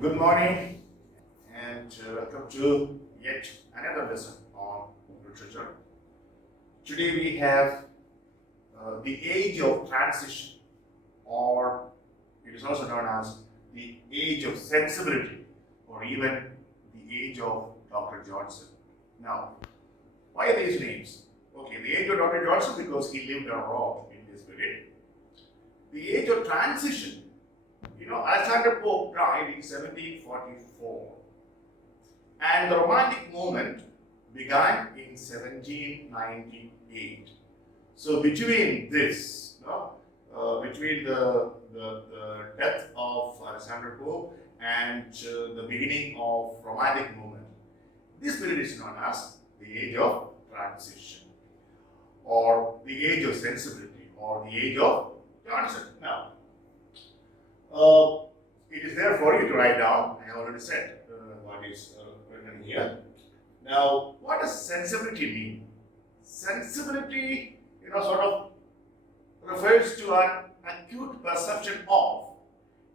Good morning and welcome to yet another lesson on literature. Today we have the age of transition, or it is also known as the age of sensibility, or even the age of Dr. Johnson. Now, why these names? Okay, the age of Dr. Johnson because he lived on Rome in this period. The age of transition, Alexander Pope died in 1744, and the Romantic movement began in 1798. So between this, between the death of Alexander Pope and the beginning of Romantic movement, this period is known as the age of transition, or the age of sensibility, or the age of Johnson. Now, it is there for you to write down. I have already said what is written here. Now, what does sensibility mean? Sensibility, sort of refers to an acute perception of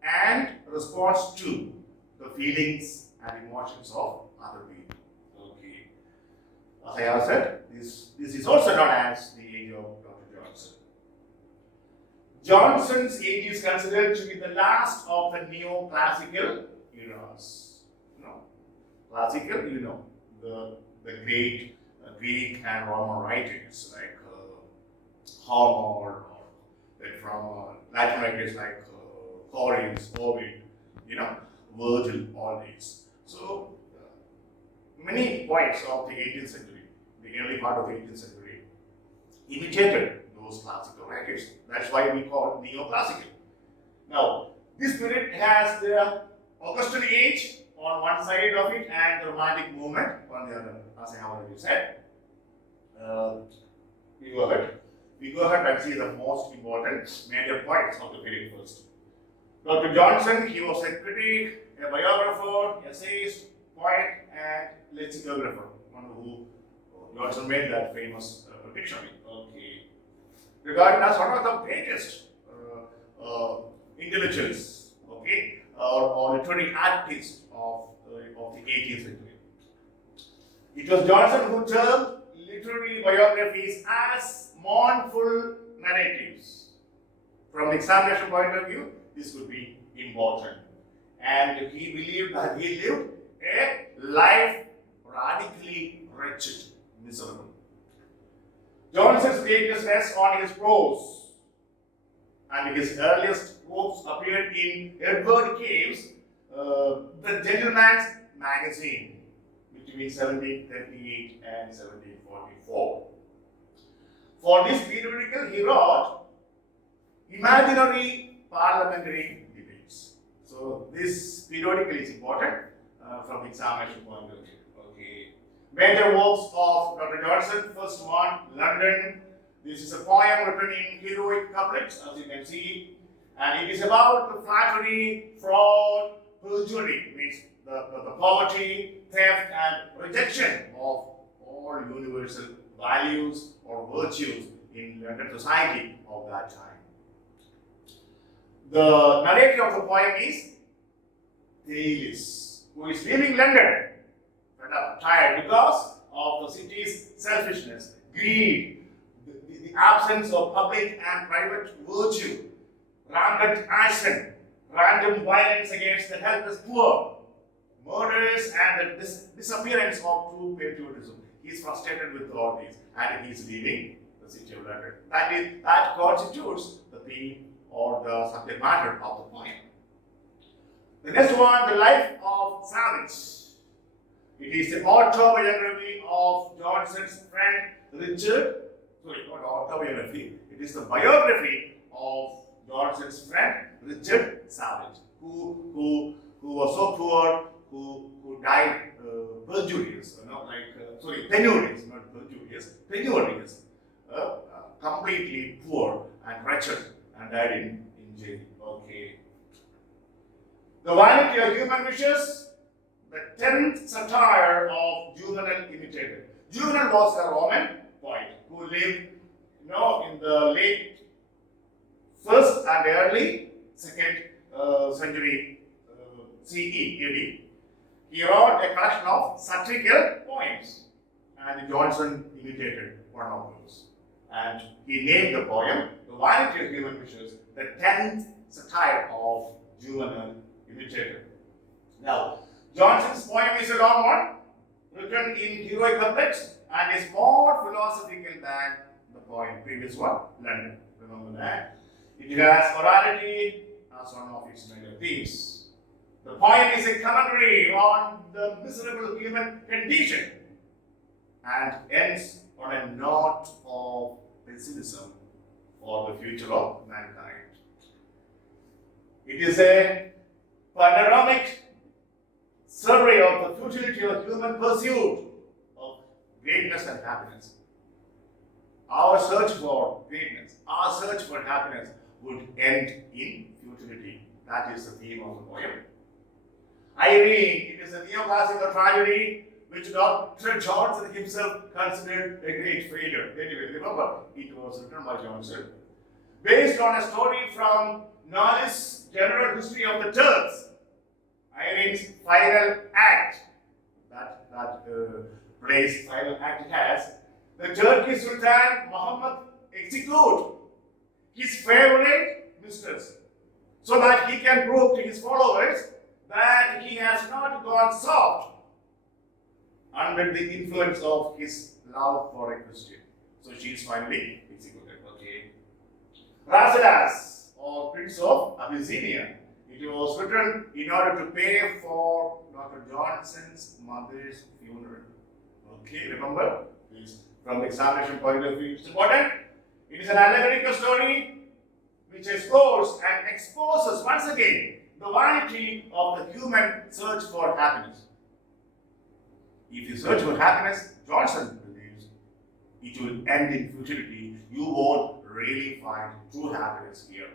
and response to the feelings and emotions of other people. Okay. As I have said, this is also known as the age of Dr. Johnson. Johnson's age is considered to be the last of the neoclassical eras. Classical, the great Greek and Roman writers like Homer, or from Latin writers like Horace, Ovid, Virgil, all these. So, many poets of the 18th century, the early part of the 18th century, imitated those classical writers. That's why we call it neoclassical. Now, this period has the Augustan age on one side of it and the Romantic movement on the other, as I have already said. We go ahead and see the most important major points of the period first. Dr. Johnson, he was a critic, a biographer, essayist, poet, and lexicographer, one who Johnson made that famous dictionary. Okay. Regarded as one of the greatest intellectuals, okay, or literary artists of the 18th century. It was Johnson who termed literary biographies as mournful narratives. From the examination point of view, this would be important. And he believed that he lived a life radically wretched, miserable. Johnson's greatness rests on his prose, and his earliest works appeared in Edward Cave's The Gentleman's Magazine between 1738 and 1744. For this periodical, he wrote imaginary parliamentary debates. So this periodical is important from examination point of view. Okay. Major works of Dr. Johnson. First one, London. This is a poem written in heroic couplets, as you can see, and it is about the flattery, fraud, perjury, means the poverty, theft, and rejection of all universal values or virtues in London society of that time. The narrator of the poem is Thales, who is leaving London, tired because of the city's selfishness, greed, the absence of public and private virtue, rampant arson, random violence against the helpless poor, murders, and the disappearance of true patriotism. He is frustrated with all these, and he is leaving the city of London. That constitutes the theme or the subject matter of the poem. The next one, The Life of Savage. It is the autobiography of Johnson's friend Richard. Sorry, not autobiography. It is the biography of Johnson's friend Richard Savage, who was so poor, who died penurious, penurious, not perjurious, penurious, completely poor and wretched, and died in jail. Okay. The Vanity of Human Wishes, the 10th satire of Juvenal imitated. Juvenal was a Roman poet who lived, in the late 1st and early 2nd century CE AD. He wrote a collection of satirical poems, and Johnson imitated one of those. And he named the poem The Vanity of Human Wishes, the 10th satire of juvenile imitator. Now, Johnson's poem is a long one, written in heroic couplets, and is more philosophical than the poem, previous one, London. Remember that? It has morality as one of its major themes. The poem is a commentary on the miserable human condition and ends on a note of pessimism for the future of mankind. It is a panoramic survey of the futility of human pursuit of greatness and happiness. Our search for greatness, our search for happiness would end in futility. That is the theme of the poem. Irene, it is a neoclassical tragedy which Dr. Johnson himself considered a great failure. Anyway, remember, it was written by Johnson. Based on a story from Knowles' General History of the Turks, Irene's final act, that phrase, final act has, the Turkish Sultan Muhammad execute his favorite mistress so that he can prove to his followers that he has not gone soft under the influence of his love for a Christian. So she is finally executed. Okay. Brasidas, or Prince of Abyssinia. It was written in order to pay for Dr. Johnson's mother's funeral. Okay, remember? Please, from the examination point of view, it's important. It is an allegorical story which explores and exposes once again the vanity of the human search for happiness. If you search for happiness, Johnson believes, it will end in futility. You won't really find true happiness here.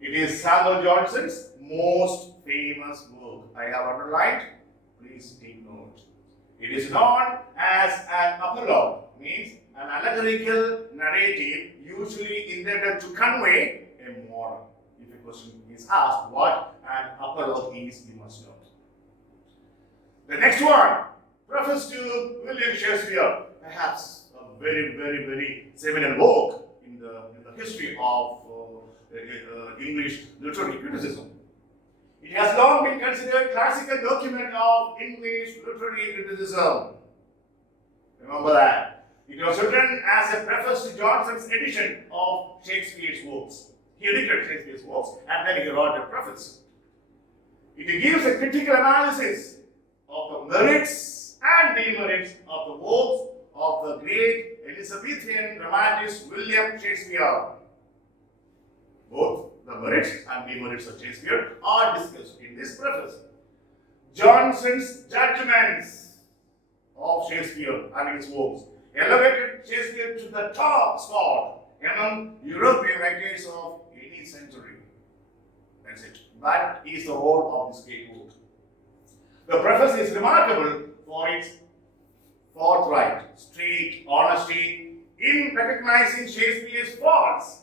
It is Samuel Johnson's most famous work. I have underlined. Please take note. It is known as an apologue, means an allegorical narrative usually intended to convey a moral. If a question is asked what an apologue is, you must know. The next one, Preface to William Shakespeare, perhaps a very, very, very seminal book in the history of English literary criticism. It has long been considered classical document of English literary criticism. Remember that. It was written as a preface to Johnson's edition of Shakespeare's works. He edited Shakespeare's works and then he wrote a preface. It gives a critical analysis of the merits and demerits of the works of the great Elizabethan dramatist William Shakespeare. Both the merits and demerits of Shakespeare are discussed in this preface. Johnson's judgments of Shakespeare and his works elevated Shakespeare to the top spot among European writers of any century. That's it. That is the whole of this great work. The preface is remarkable for its forthright, straight honesty in recognizing Shakespeare's faults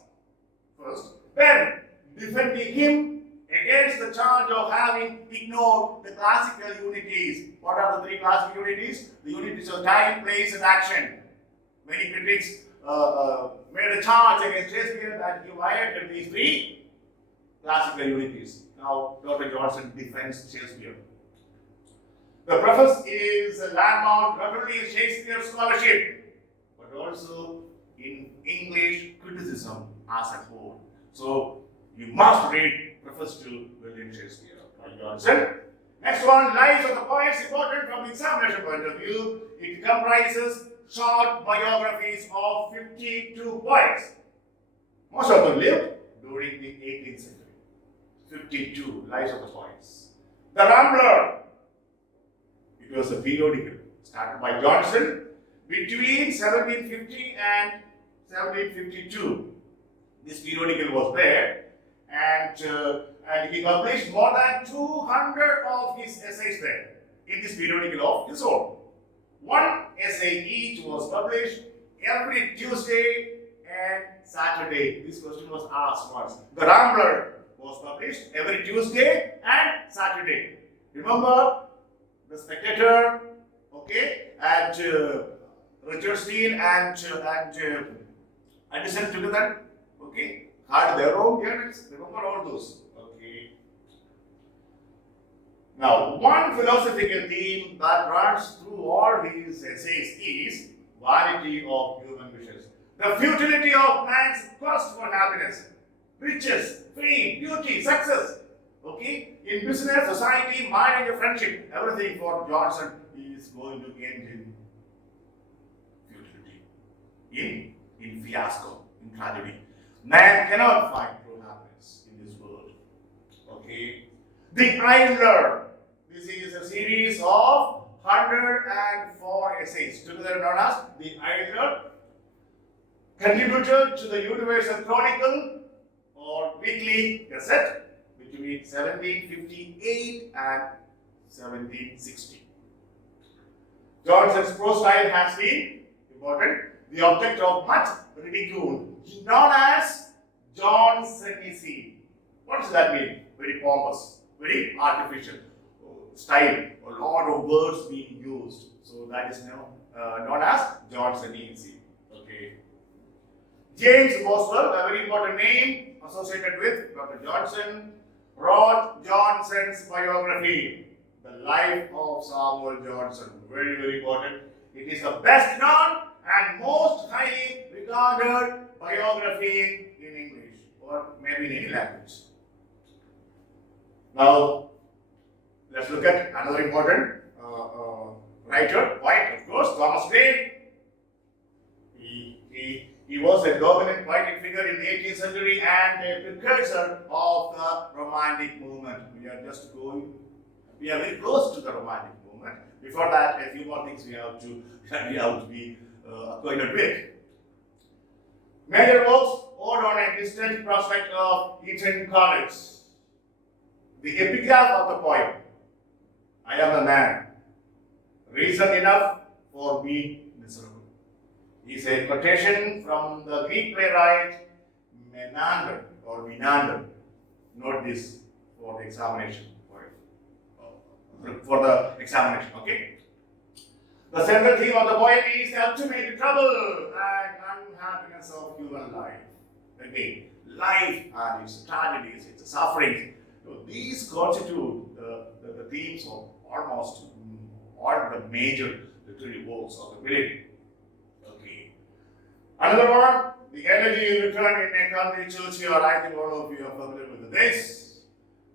first, then defending him against the charge of having ignored the classical unities. What are the three classical unities? The unities of time, place, and action. Many critics made a charge against Shakespeare that he violated these three classical unities. Now, Dr. Johnson defends Shakespeare. The preface is a landmark not only in Shakespeare scholarship, but also in English criticism as a whole. So, you must read Preface to William Shakespeare by Johnson. Next one, Lives of the Poets, important from the examination point of view. It comprises short biographies of 52 poets. Most of them lived during the 18th century. 52 Lives of the Poets. The Rambler. It was a periodical started by Johnson between 1750 and 1752. This periodical was there, and he published more than 200 of his essays there in this periodical of his own. One essay each was published every Tuesday and Saturday. This question was asked once. The Rambler was published every Tuesday and Saturday. Remember the Spectator, okay, and Richard Steele and Addison together, okay, had their own journals. Remember all those, okay. Now, one philosophical theme that runs through all these essays is vanity of human wishes. The futility of man's quest for happiness, riches, fame, beauty, success. Okay? In business, society, marriage, friendship, everything for Johnson is going to end in futility, in fiasco, in tragedy. Man cannot find true happiness in this world. Okay? The Idler. This is a series of 104 essays, together known as The Idler, contributed to the Universal Chronicle or Weekly Gazette between 1758 and 1760. Johnson's prose style has been important, the object of much ridicule, known as Johnsonism. What does that mean? Very pompous, very artificial style, a lot of words being used. So that is now known as Johnsonism. Okay. James Boswell, a very important name associated with Dr. Johnson, wrote Johnson's biography, The Life of Samuel Johnson. Very, very important. It is the best known and most highly regarded biography in English or maybe in any language. Now, let's look at another important writer, poet, of course, Thomas Paine. He was a dominant poetic figure in the 18th century and a precursor of the Romantic movement. We are very close to the Romantic movement. Before that, a few more things we have to be acquainted with. Major works, Ode on a Distant Prospect of Eton College. The epigraph of the poem, I am a man, reason enough for me miserable, is a quotation from the Greek playwright Menander or Menander. Note this for the examination. Okay? The central theme of the poem is the ultimate trouble and unhappiness of human life. Again, life and its tragedies, its sufferings. So these constitute the themes of almost all the major literary works of the period. Okay. Another one, the energy is returned in a country churchyard. I think all of you are familiar with this.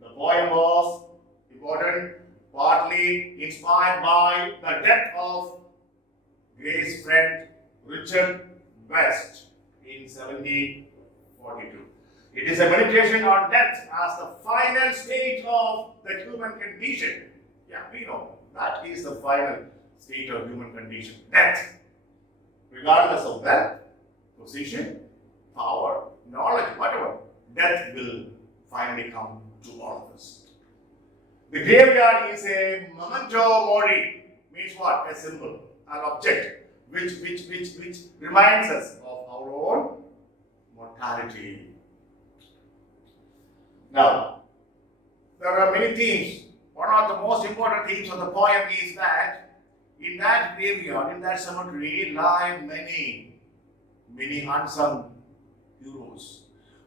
The poem was important, partly inspired by the death of Gray's friend Richard West in 1742. It is a meditation on death as the final stage of the human condition. Yeah, we know that is the final state of human condition. Death. Regardless of wealth, position, power, knowledge, whatever, death will finally come to all of us. The graveyard is a memento mori, means what? A symbol, an object, which reminds us of our own mortality. Now, there are many themes. One of the most important themes of the poem is that in that graveyard, in that cemetery, lie many unsung heroes.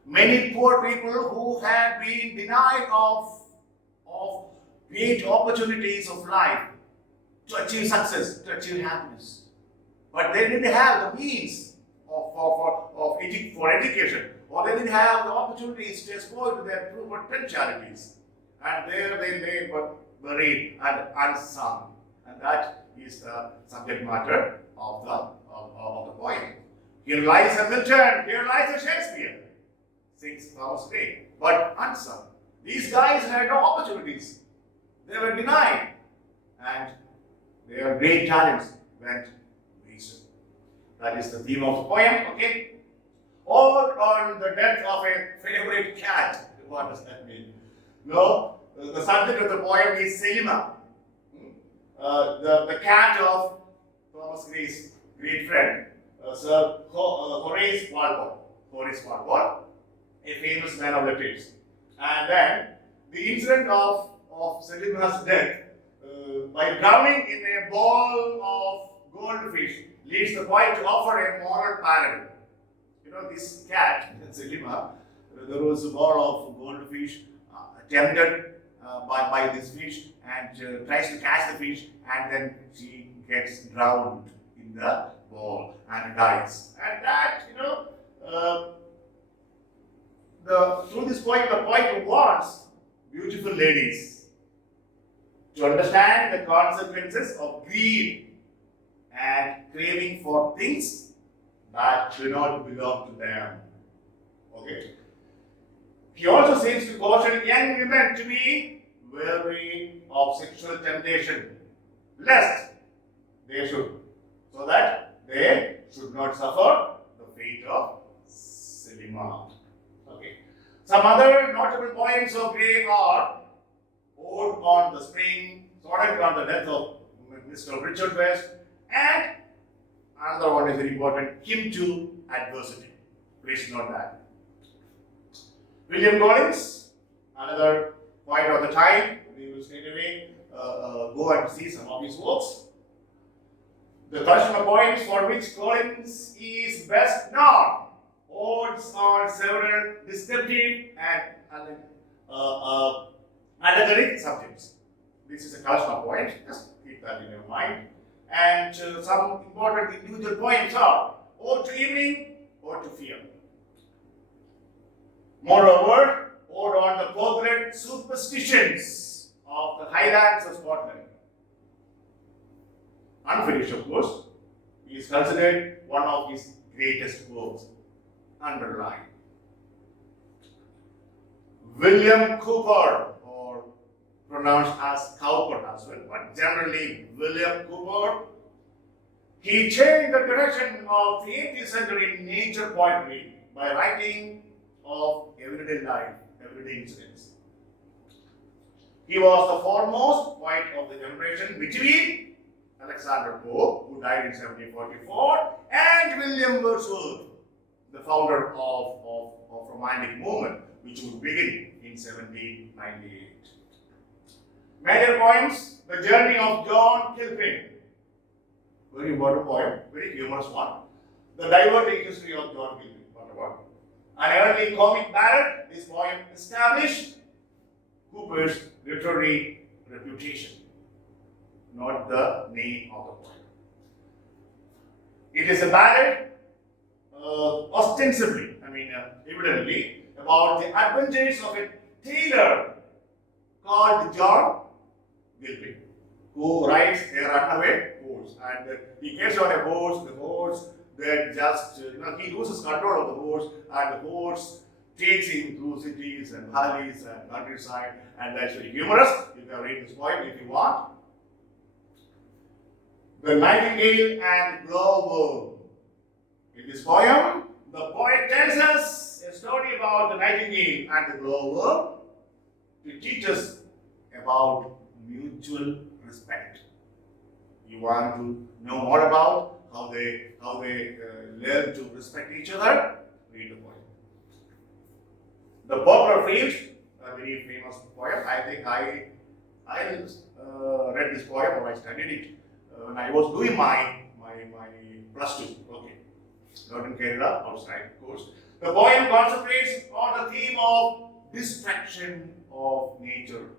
Many poor people who had been denied of great opportunities of life to achieve success, to achieve happiness. But they didn't have the means for education, or they didn't have the opportunities to exploit their true potentialities. And there they lay buried and unsung. And that is the subject matter of the poem. Here lies a Milton, here lies a Shakespeare, sings Thomas Paine, but unsung. These guys had no opportunities. They were denied. And their great talents went wasted. That is the theme of the poem, okay? Or on the death of a favorite cat. What does that mean? No, the subject of the poem is Selima, the cat of Thomas Gray's great friend, Sir Horace Walpole. Horace Walpole, a famous man of letters. And then the incident of Selima's death by drowning in a bowl of goldfish leads the poet to offer a moral parable. You know, this cat, Selima, there was a bowl of goldfish tempted by this fish and tries to catch the fish, and then she gets drowned in the bowl and dies. And that, through this poem, the poet wants beautiful ladies to understand the consequences of greed and craving for things that do not belong to them. Okay. He also seems to caution young women to be wary of sexual temptation, lest they should, so that they should not suffer the fate of Selima. Okay. Some other notable poems of Gray are Ode on the Spring, Sonnet on the Death of Mr. Richard West, and another one is very important, Hymn to Adversity. Please note that. William Collins, another poet of the time, we will straight away go and see some of his works. The collection of poems for which Collins is best known. Odes on several descriptive and allegoric subjects. This is a collection of poems, just keep that in your mind. And some important individual poems are Ode to Evening, Ode to Fear. Moreover, Ode on the Portland superstitions of the Highlands of Scotland. Unfinished, of course, he is considered one of his greatest works. Underlined. William Cowper, or pronounced as Cowper as well, but generally William Cowper, he changed the direction of the 18th century nature poetry by writing of everyday life, everyday incidents. He was the foremost poet of the generation between Alexander Pope, who died in 1744, and William Wordsworth, the founder of Romantic movement, which would begin in 1798. Major poems, The Journey of John Kilpin, very important poem, very humorous one. The Diverting History of John Kilpin, what about? An early comic ballad, this poem established Cooper's literary reputation, not the name of the poem. It is a ballad ostensibly, evidently, about the adventures of a tailor called John Gilpin, who rides a runaway horse. And he gets on a horse, the horse then just, he loses control of the horse, and the horse takes him through cities and valleys and countryside, and that's very humorous. You can read this poem if you want. The Nightingale and Glowworm. In this poem, the poet tells us a story about the nightingale and the glowworm to teach us about mutual respect. You want to know more about how they learn to respect each other? Read the poem. The Poplar Field, a very famous poem. I think I read this poem, or I studied it when I was doing my plus two. Okay. Not in Kerala, outside, of course. The poem concentrates on the theme of distraction of nature,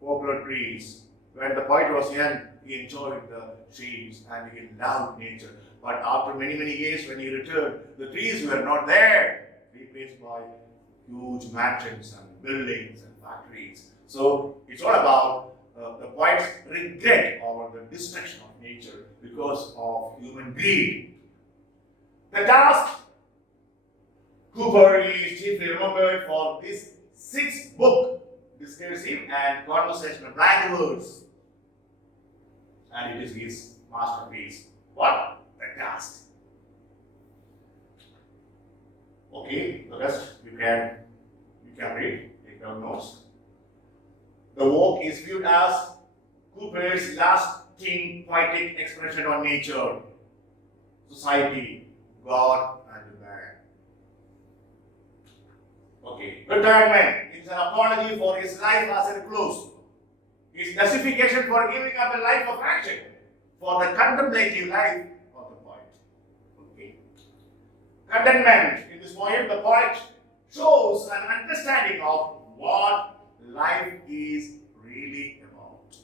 poplar trees. When the poet was young, he enjoyed the trees and he loved nature. But after many years, when he returned, the trees were not there, replaced by huge mansions and buildings and factories. So it's all about the poet's regret over the destruction of nature because of human greed. The task Cooper is chiefly remembered for this sixth book, discursive and conversational blank words. And it is his masterpiece. What? The task. Okay, the rest you can read, take down notes. The work is viewed as Cooper's lasting poetic expression on nature, society, God, and man. Okay. Retirement is an apology for his life as a recluse. His justification for giving up a life of action for the contemplative life of the poet. Okay. Contentment. In this poem, the poet shows an understanding of what life is really about.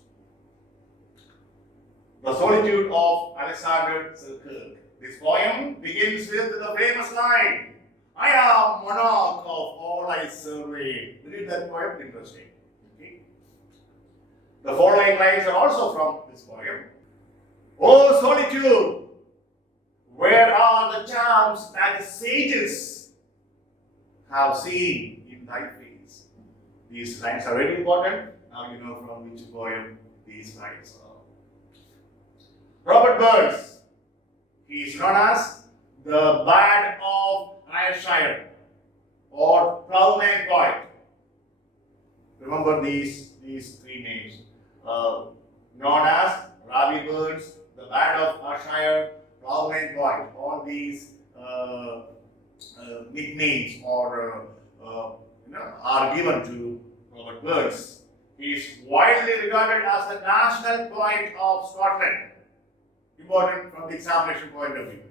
The solitude of Alexander Selkirk. This poem begins with the famous line, I am monarch of all I survey. Read that poem, interesting. Okay. The following lines are also from this poem. O solitude, where are the charms that the sages have seen in thy face? These lines are very important. Now you know from which poem these lines are. Robert Burns, he is known as the Bard of Ayrshire or Plowman poet. Remember these three names. Known as Ravi Burns, the Bard of Ayrshire, Plowman poet. All these nicknames or are given to Robert Burns. He is widely regarded as the national poet of Scotland. Important from the examination point of view.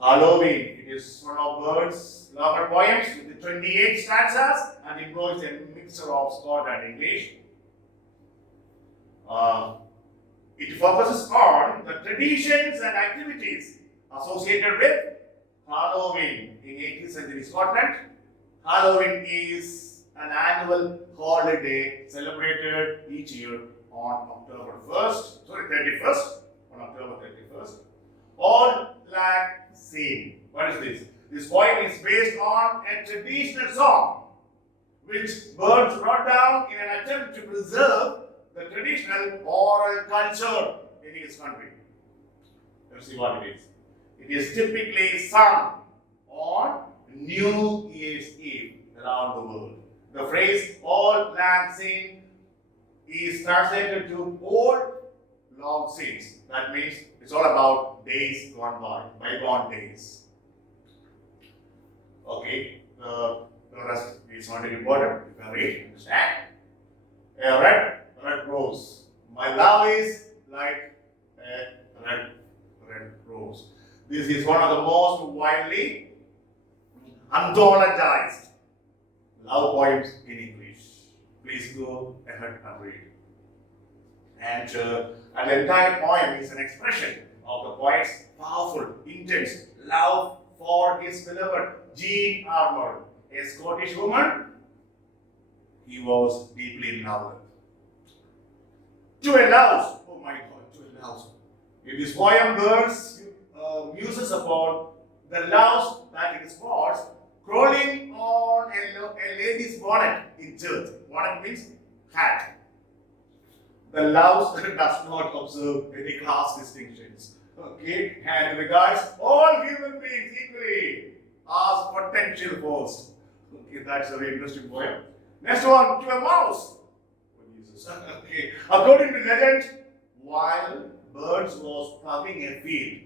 Halloween, it is one of Burns' longer poems with 28 stanzas and employs a mixture of Scott and English. It focuses on the traditions and activities associated with Halloween in 18th century Scotland. Halloween is an annual holiday celebrated each year on October 31st, on October 31st. All Black Scene. What is this? This poem is based on a traditional song which Burns brought down in an attempt to preserve the traditional oral culture in his country. Let's see what it is. It is typically sung on New Year's Eve around the world. The phrase Auld Lang Syne is translated to Old Long Scenes. That means it's all about days gone by, bygone days. Okay, the rest is not important. You can read, understand? A red rose. My love is like a red rose. This is one of the most widely anthologized love poems in English. Please go ahead and read. And an entire poem is an expression of the poet's powerful, intense love for his beloved Jean Armour, a Scottish woman he was deeply in love with. To a louse, oh my God, to a louse. In this poem, Burns muses upon the louse that it spots crawling on a lady's bonnet in church. Bonnet means hat. The louse does not observe any class distinctions. Okay, and regards all human beings equally as potential hosts. Okay, that's a very interesting poem. Next one, to a mouse. Okay, according to legend, while Burns was plowing a field,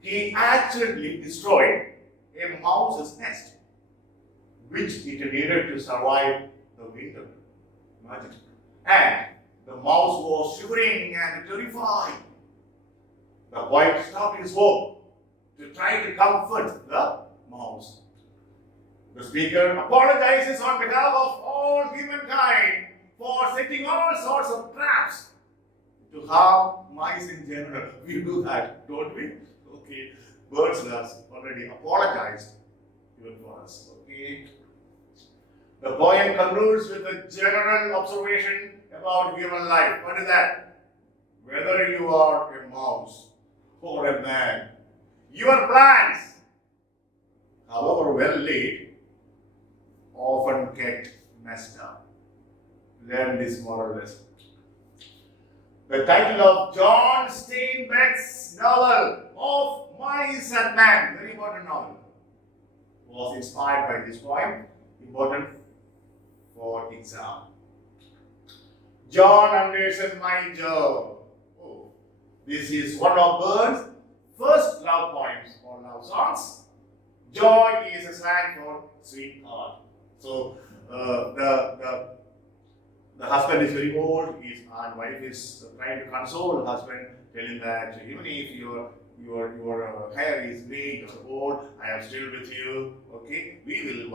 he accidentally destroyed a mouse's nest, which it needed to survive the winter. Imagine. And the mouse was shivering and terrified. The poet stopped his work to try to comfort the mouse. The speaker apologizes on behalf of all humankind for setting all sorts of traps to harm mice in general. We do that, don't we? Okay. Burns has already apologized even for us. Okay. The poem concludes with a general observation about human life. What is that? Whether you are a mouse or a man, your plans, however well laid, often get messed up. Learn this moral lesson. The title of John Steinbeck's novel Of Mice and Men, very important novel, was inspired by this poem, important for exam. John Anderson Major. Oh, this is one of Burns' first love poems or love songs, Joy is a slang for sweetheart. So the husband is very old, and wife is trying to console the husband, telling that even if your hair is gray, you're old, I am still with you. Okay, we will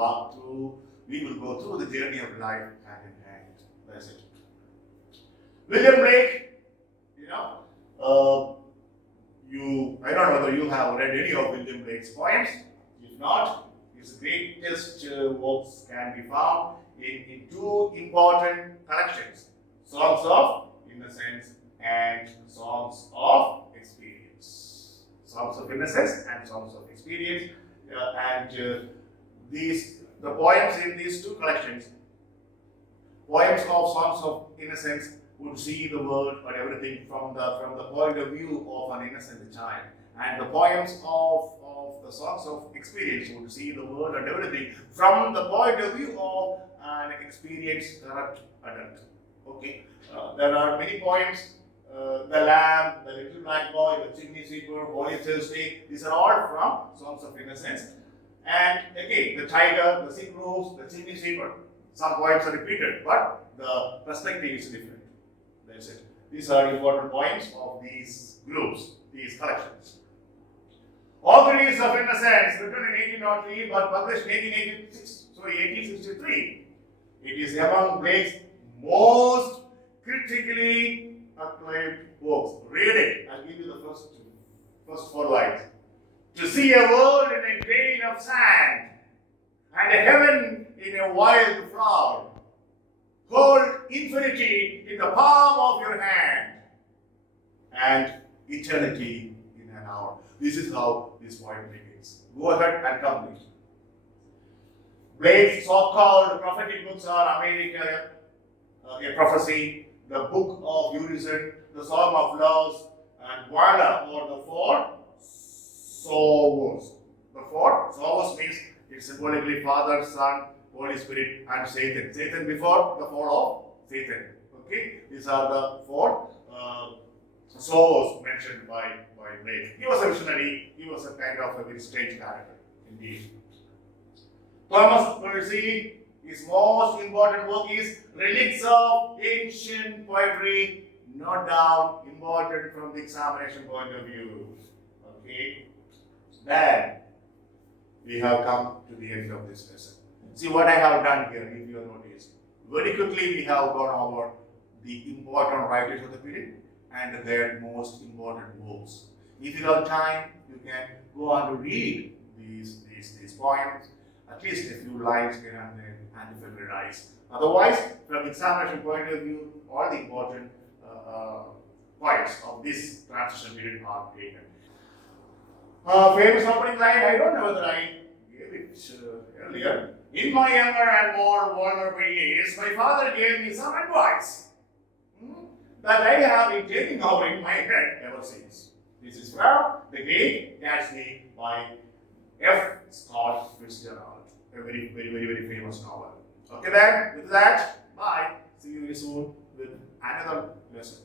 go through the journey of life hand in hand. That's it. William Blake, you know, I don't know whether you have read any of William Blake's poems. If not, his greatest works can be found in two important collections: Songs of Innocence and Songs of Experience. Songs of Innocence and Songs of Experience. The poems in these two collections, poems of Songs of Innocence would see the world or everything from the point of view of an innocent child, and the poems of the Songs of Experience would see the world and everything from the point of view of an experienced corrupt adult. Okay, there are many poems. The Lamb, The Little Black Boy, The Chimney Sweeper, Holy Thursday. These are all from Songs of Innocence. And again, the Tiger, The Sick Rose, The Chimney Sweeper. Some poems are repeated, but the perspective is different. That's it. These are important poems of these groups, these collections. Auguries of Innocence, written in 1803 but published in 1863. It is among Blake's most critically acclaimed works. Read it. I'll give you the first four lines. To see a world in a grain of sand, and a heaven in a wild flower. Hold infinity in the palm of your hand, and eternity in an hour. This is how this poem begins. Go ahead and complete. Blake's so-called prophetic books are America, a prophecy, the Book of Urizen, the Song of Laws, and Wala, or the four Sovos. The four Sovos means it's symbolically Father, Son, Holy Spirit, and Satan. Satan before the fall of Satan. Okay, these are the four Sovos mentioned by Blake. He was a visionary. He was a kind of a very strange character, indeed. Thomas Percy, his most important work is Relics of Ancient Poetry, no doubt important from the examination point of view. Okay, then we have come to the end of this lesson. See what I have done here, if you have noticed. Very quickly we have gone over the important writers of the period and their most important works. If you have time, you can go on to read these poems, at least a few lines here and there, and familiarize. Otherwise, from the examination point of view, all the important points of this transition period are taken. Famous opening line, I don't know whether I gave it earlier. In my younger and more vulnerable years, my father gave me some advice that I have been taking over in my head ever since. This is from The Great Gatsby by F. Scott Fitzgerald, a very, very, very, very famous novel. Okay then, with that, bye. See you very soon with another lesson.